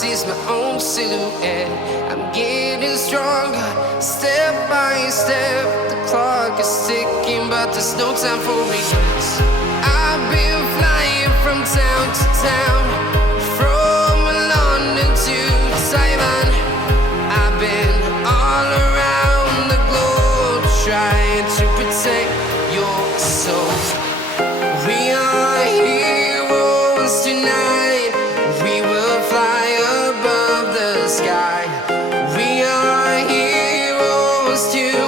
see is my own silhouette. I'm getting stronger, step by step. The clock is ticking, but there's no time for regrets. I've been flying from town to town, from London to Taiwan. I've been all around the globe, trying to protect your soul. We are heroes tonight. We will fly above the sky. We are heroes tonight.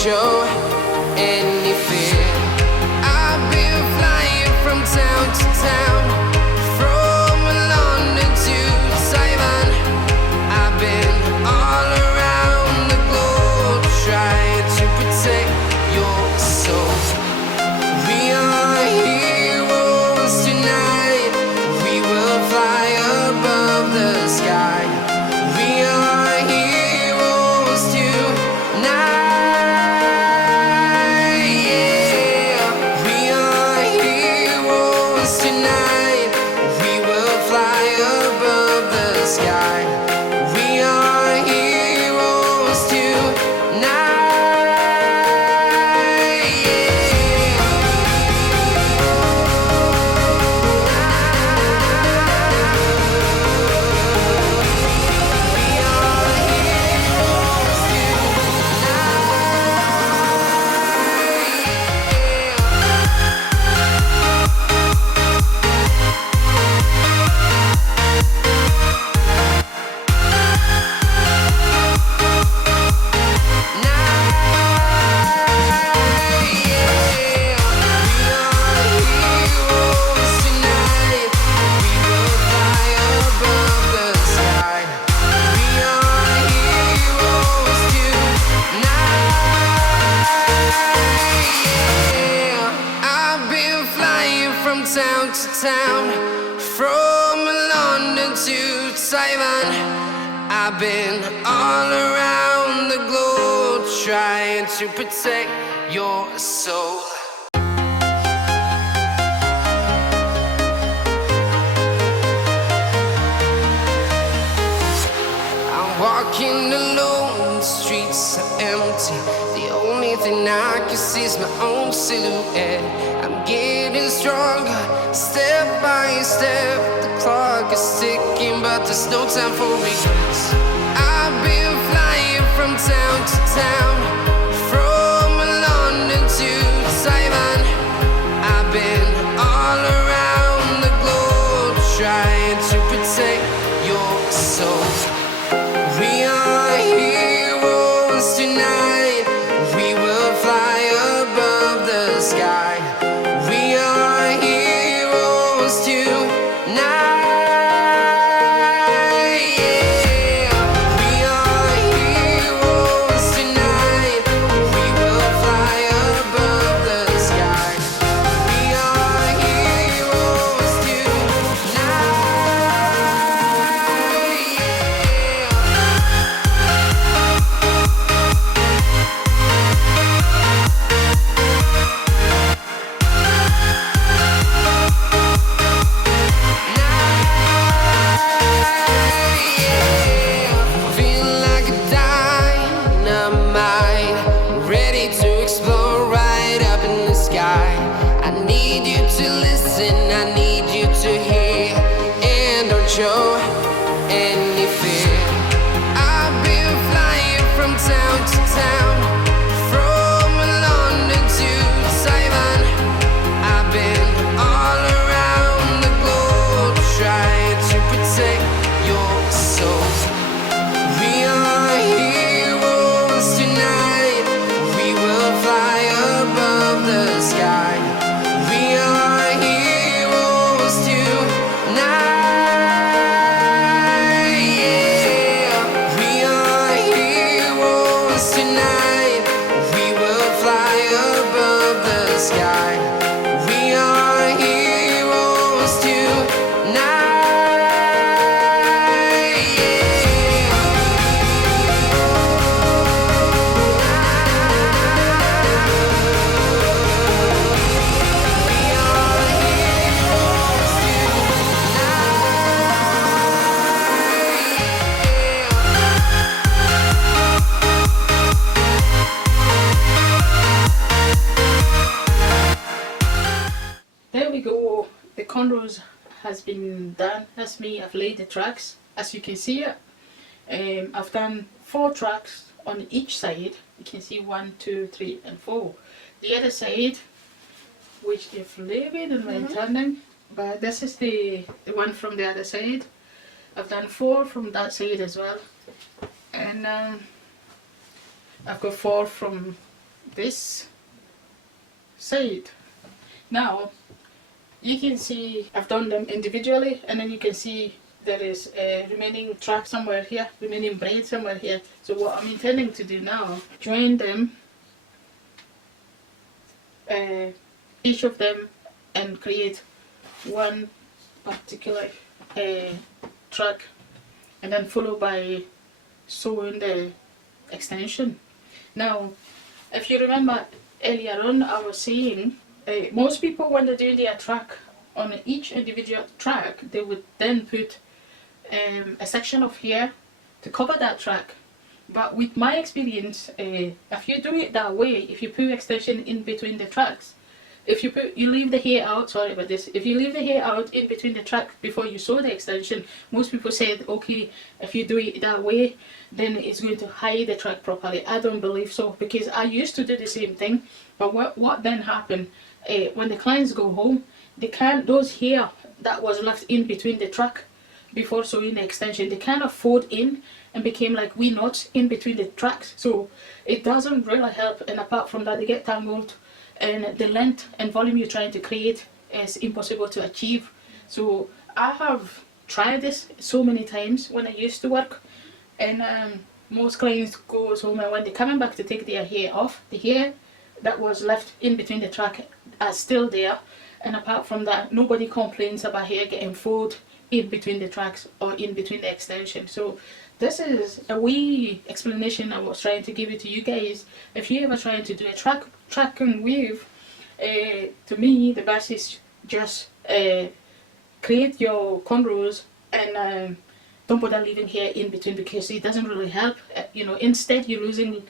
Show any fear. I've been flying from town to town, from London to Taiwan. I've been all around the globe, trying to protect your soul. We are heroes tonight. We will fly above the sky. We are heroes tonight. Town to town, from London to Taiwan. I've been all around the globe, trying to protect your soul. I'm walking alone, the streets are empty. The only thing I can see is my own silhouette. I'm getting stronger, step by step. The clock is ticking, but there's no time for regrets. I've been flying from town to town, from London to Taiwan. I've been all around the globe, trying to protect your soul. We are heroes tonight. We will fly above the sky. We are heroes tonight. cornrows has been done. That's me. I've laid the tracks. As you can see, I've done 4 tracks on each side. You can see 1, 2, 3, and 4. The other side, which they've labeled and I'm turning, but this is the one from the other side. I've done 4 from that side as well, and I've got 4 from this side. Now you can see I've done them individually, and then you can see there is a remaining track somewhere here, remaining braid somewhere here. So what I'm intending to do now, join them, each of them, and create one particular track, and then follow by sewing the extension. Now if you remember earlier on, I was saying most people, when they're doing their track on each individual track, they would then put a section of hair to cover that track. But with my experience, if you do it that way, if you put extension in between the tracks, if you leave the hair out, sorry about this, if you leave the hair out in between the track before you sew the extension, most people said, okay, if you do it that way, then it's going to hide the track properly. I don't believe so, because I used to do the same thing. But what then happened, when the clients go home, they can't, those hair that was left in between the track before sewing the extension, they kind of fold in and became like wee knots in between the tracks. So it doesn't really help, and apart from that, they get tangled, and the length and volume you're trying to create is impossible to achieve. So I have tried this so many times when I used to work, and most clients go home, and when they're coming back to take their hair off, the hair that was left in between the track are still there, and apart from that, nobody complains about hair getting folded in between the tracks or in between the extension. So this is a wee explanation I was trying to give it to you guys. If you ever trying to do a track and weave, to me the best is just create your cornrows and don't bother leaving hair in between, because it doesn't really help. You know, instead you're losing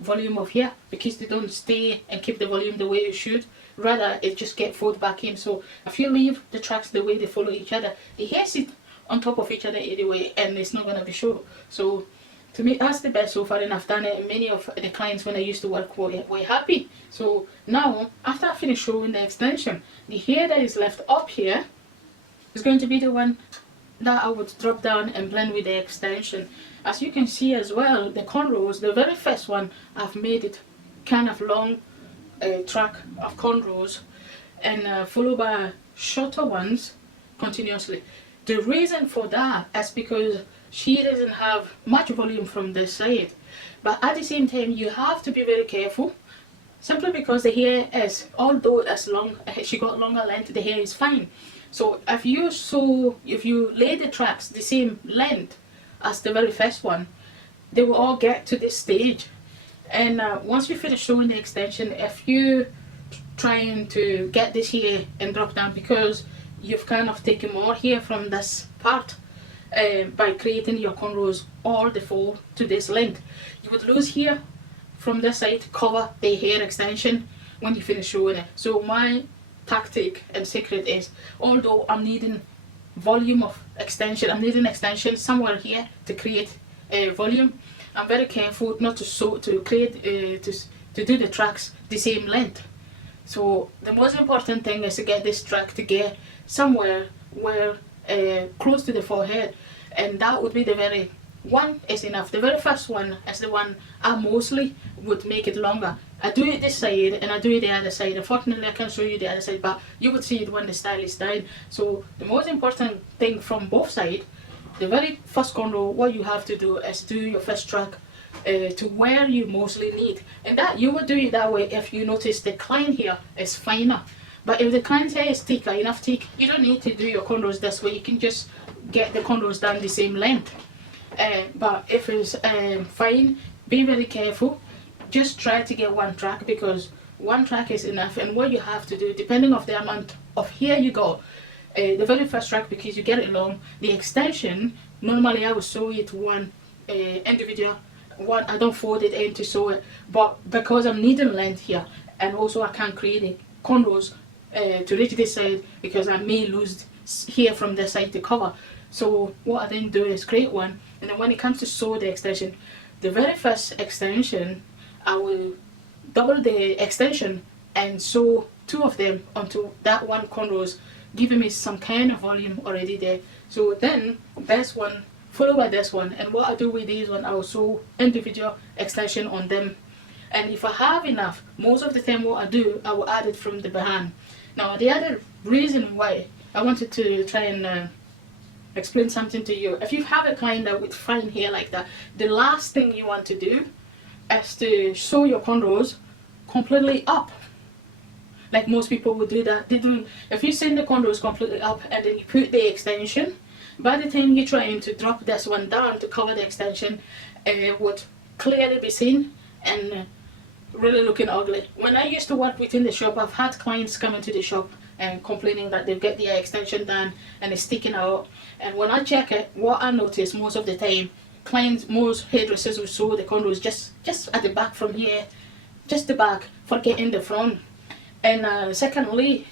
volume of hair because they don't stay and keep the volume the way it should. Rather it just get folded back in. So if you leave the tracks the way they follow each other, the hair sit on top of each other anyway, and it's not going to be shown. So to me that's the best so far, and I've done it, and many of the clients when I used to work were happy. So now after I finish showing the extension, the hair that is left up here is going to be the one that I would drop down and blend with the extension. As you can see as well, the cornrows, the very first one, I've made it kind of long track of cornrows, and followed by shorter ones continuously. The reason for that is because she doesn't have much volume from this side, but at the same time you have to be very careful, simply because the hair is, although it's long, she got longer length, the hair is fine. So if you lay the tracks the same length as the very first one, they will all get to this stage. And once you finish showing the extension, if you trying to get this hair and drop down, because you've kind of taken more hair from this part by creating your cornrows all the four to this length, you would lose hair from this side to cover the hair extension when you finish showing it. So my tactic and secret is, although I'm needing volume of extension, I'm needing extension somewhere here to create a volume, I'm very careful not to sew, to create to do the tracks the same length. So the most important thing is to get this track to get somewhere where close to the forehead, and that would be the very one is enough. The very first one is the one I mostly would make it longer. I do it this side and I do it the other side. Unfortunately I can't show you the other side, but you would see it when the style is done. So the most important thing from both sides, the very first cornrow, what you have to do is do your first track to where you mostly need, and that you would do it that way if you notice the client here is finer. But if the client's hair is thicker, enough thick, you don't need to do your cornrows this way. You can just get the cornrows down the same length. But if it's fine, be very careful. Just try to get one track, because one track is enough. And what you have to do, depending on the amount of hair you got, the very first track, because you get it long, the extension, normally I would sew it one individual one. I don't fold it in to sew it, but because I'm needing length here, and also I can't create the cornrows to reach this side because I may lose hair from this side to cover. So what I then do is create one, and then when it comes to sew the extension, the very first extension I will double the extension and sew 2 of them onto that one cornrows, giving me some kind of volume already there. So then this one followed by this one, and what I do with these one, I will sew individual extension on them. And if I have enough, most of the time what I do, I will add it from the behind. Now the other reason why I wanted to try and explain something to you, if you have a client that with fine hair like that, the last thing you want to do is to sew your cornrows completely up. Like most people would do that. They do. If you send the cornrows completely up and then you put the extension, by the time you're trying to drop this one down to cover the extension, it would clearly be seen and really looking ugly. When I used to work within the shop, I've had clients come into the shop and complaining that they get their extension done and it's sticking out. And when I check it, what I notice most of the time, clients, most hairdressers will sew the cornrows just at the back from here, just the back, forgetting the front. And secondly,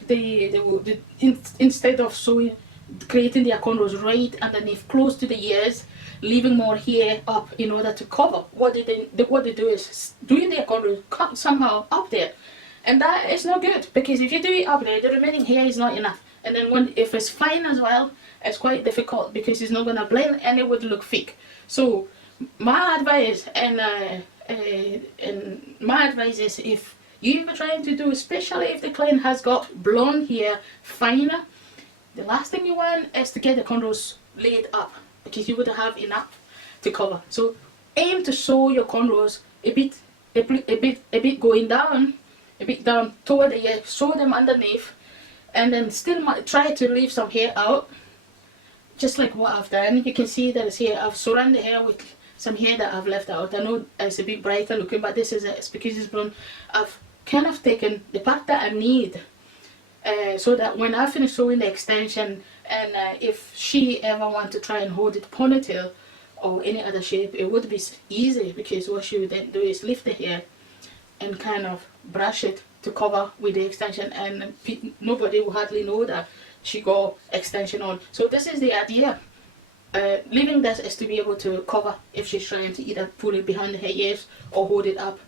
instead of sewing, creating their cornrows right underneath, close to the ears, leaving more hair up in order to cover, what they do is doing their cornrows cut somehow up there, and that is not good, because if you do it up there, the remaining hair is not enough. And then if it's fine as well, it's quite difficult because it's not going to blend and it would look fake. So my advice is, if you're trying to do, especially if the client has got blonde hair, finer, the last thing you want is to get the cornrows laid up, because you would have enough to cover. So aim to sew your cornrows a bit going down, a bit down toward the ear, sew them underneath, and then still try to leave some hair out, just like what I've done. You can see that it's here. I've surrounded the hair with some hair that I've left out. I know it's a bit brighter looking, but this is it's because it's blonde. I've kind of taken the part that I need, so that when I finish sewing the extension, and if she ever want to try and hold it ponytail or any other shape, it would be easy, because what she would then do is lift the hair and kind of brush it to cover with the extension, and nobody will hardly know that she got extension on. So this is the idea. Leaving this is to be able to cover if she's trying to either pull it behind her ears or hold it up.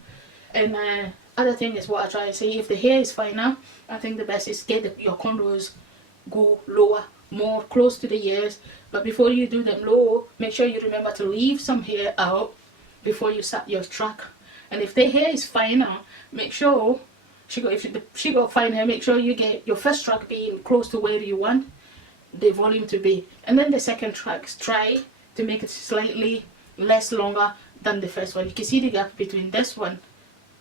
And other thing is what I try to say, if the hair is fine now, I think the best is get your cornrows go lower, more close to the ears. But before you do them low, make sure you remember to leave some hair out before you start your track. And if the hair is fine now, make sure if she got fine hair, make sure you get your first track being close to where you want the volume to be, and then the second tracks try to make it slightly less longer than the first one. You can see the gap between this one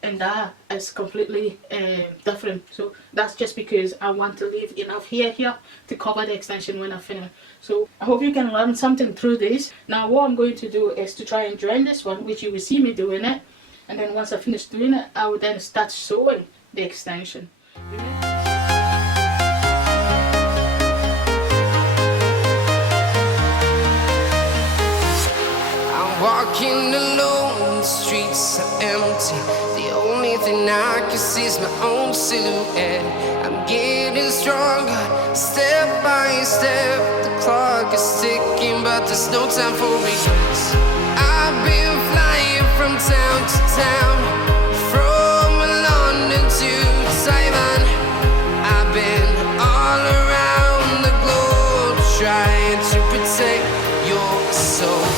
and that is completely different. So that's just because I want to leave enough hair here to cover the extension when I finish. So I hope you can learn something through this. Now what I'm going to do is to try and join this one, which you will see me doing it, and then once I finish doing it, I will then start sewing the extension. Walking alone, the streets are empty. The only thing I can see is my own silhouette. I'm getting stronger, step by step. The clock is ticking, but there's no time for regrets. I've been flying from town to town, from London to Taiwan. I've been all around the globe, trying to protect your soul.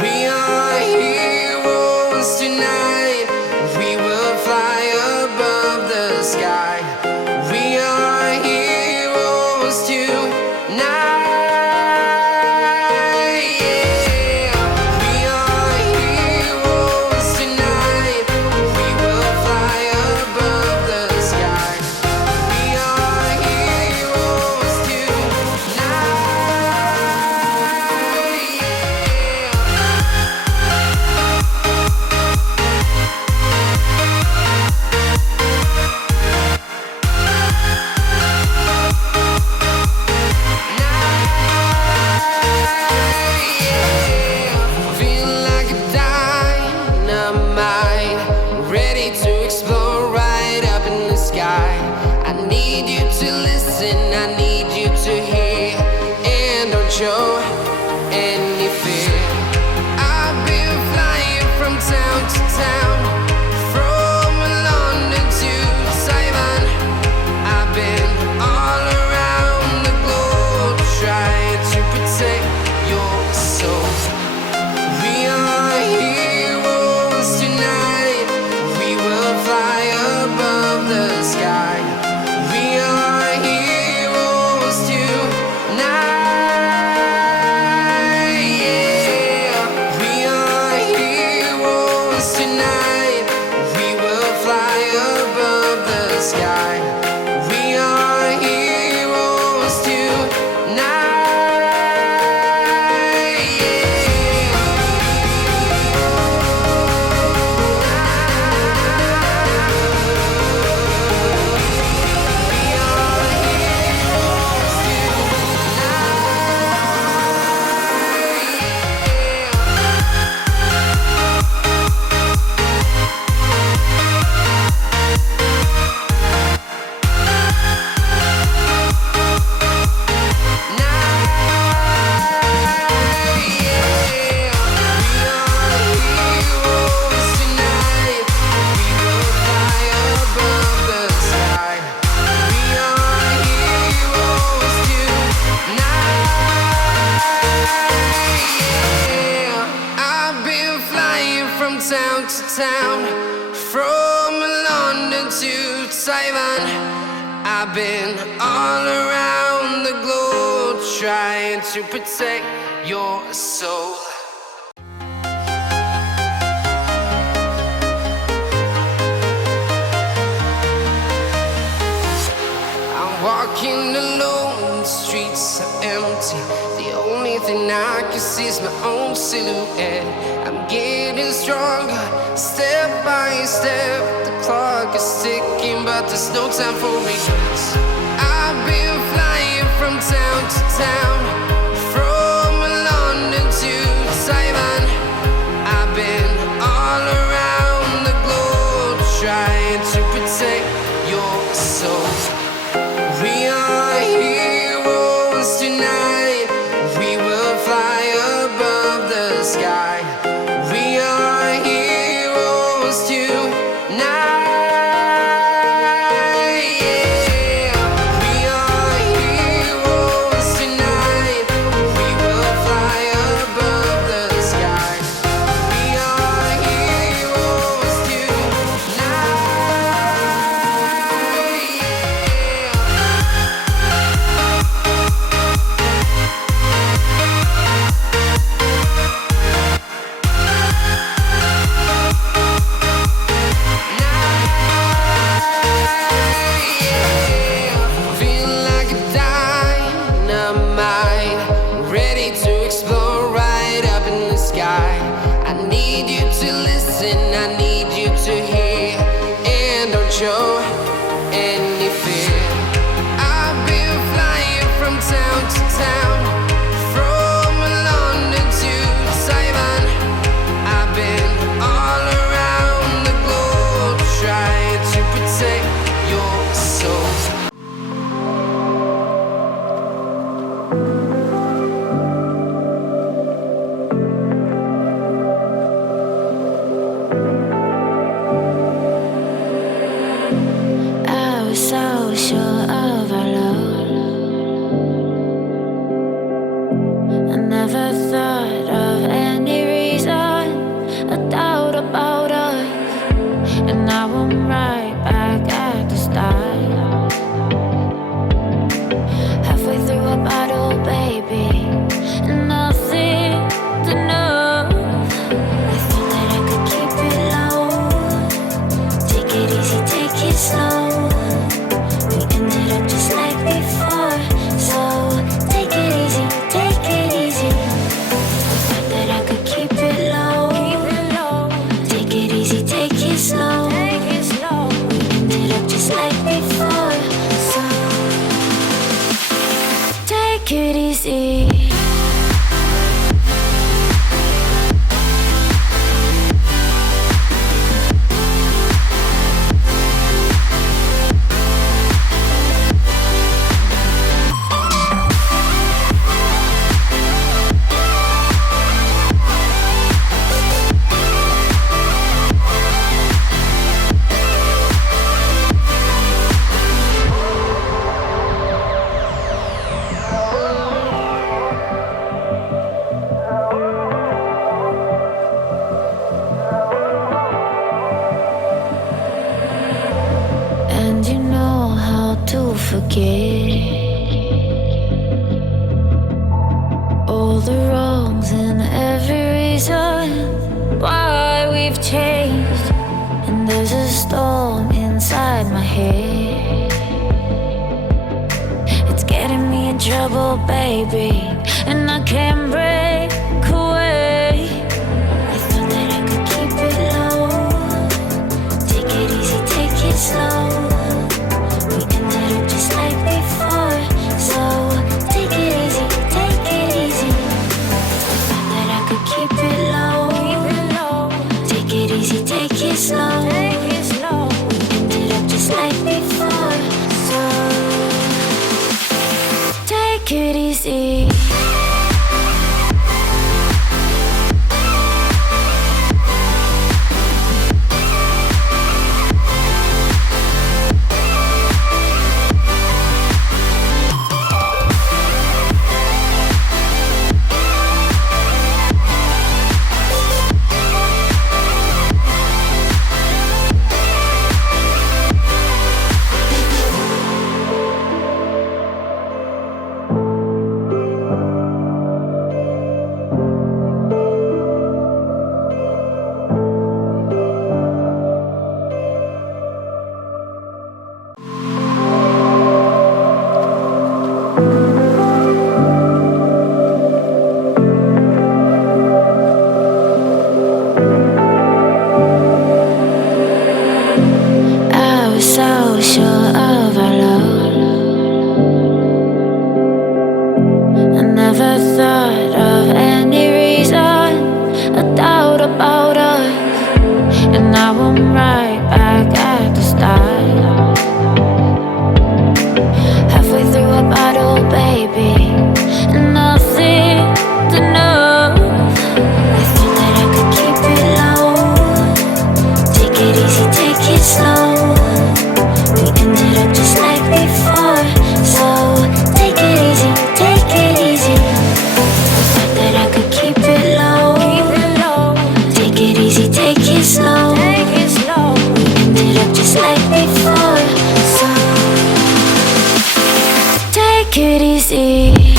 We are heroes tonight. We will fly above the sky. We are heroes tonight. Yeah. We town to town, from London to Taiwan. I've been all around the globe trying to protect your soul. Walking alone, the streets are empty. The only thing I can see is my own silhouette. I'm getting stronger, step by step. The clock is ticking, but there's no time for regrets. I've been flying from town to town, from London to Taiwan. I've been all around the globe trying to protect your soul. We are heroes tonight. We will fly above the sky. We are heroes tonight. Yeah. We are heroes tonight. We will fly above the sky. We are heroes tonight. Show any fear. I've been flying from town to town, from London to Taiwan. I've been all around the globe trying to protect your soul. So sure of our love, I never thought of any reason, a doubt about us, and now I'm right back at the start. Halfway through a bottle, baby, and nothing to know. I thought that I could keep it low, take it easy, take it slow. Just like before, so take it easy, take it easy. I thought that I could keep it low, take it easy, take it slow. We ended up just like before, so take it easy. And you know how to forget all the wrongs and every reason why we've changed. And there's a storm inside my head, it's getting me in trouble, baby, and I can't break away. I thought that I could keep it low, take it easy, take it slow. We ended up just like before, so take it easy, take it easy. I thought that I could keep it low, take it easy, take it slow. We ended up just like before, so take it easy. it slow. We ended up just like before. So take it easy.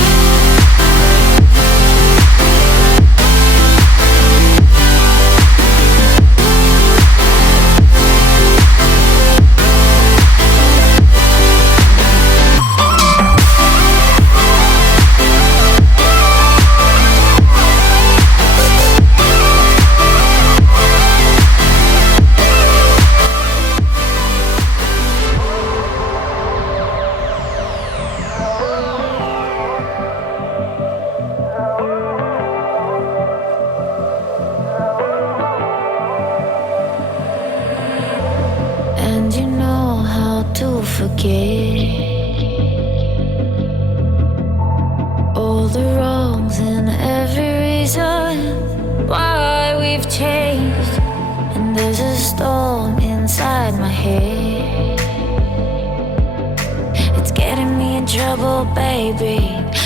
And you know how to forget all the wrongs and every reason why we've changed. And there's a storm inside my head. It's getting me in trouble, baby,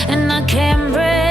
and I can't breathe.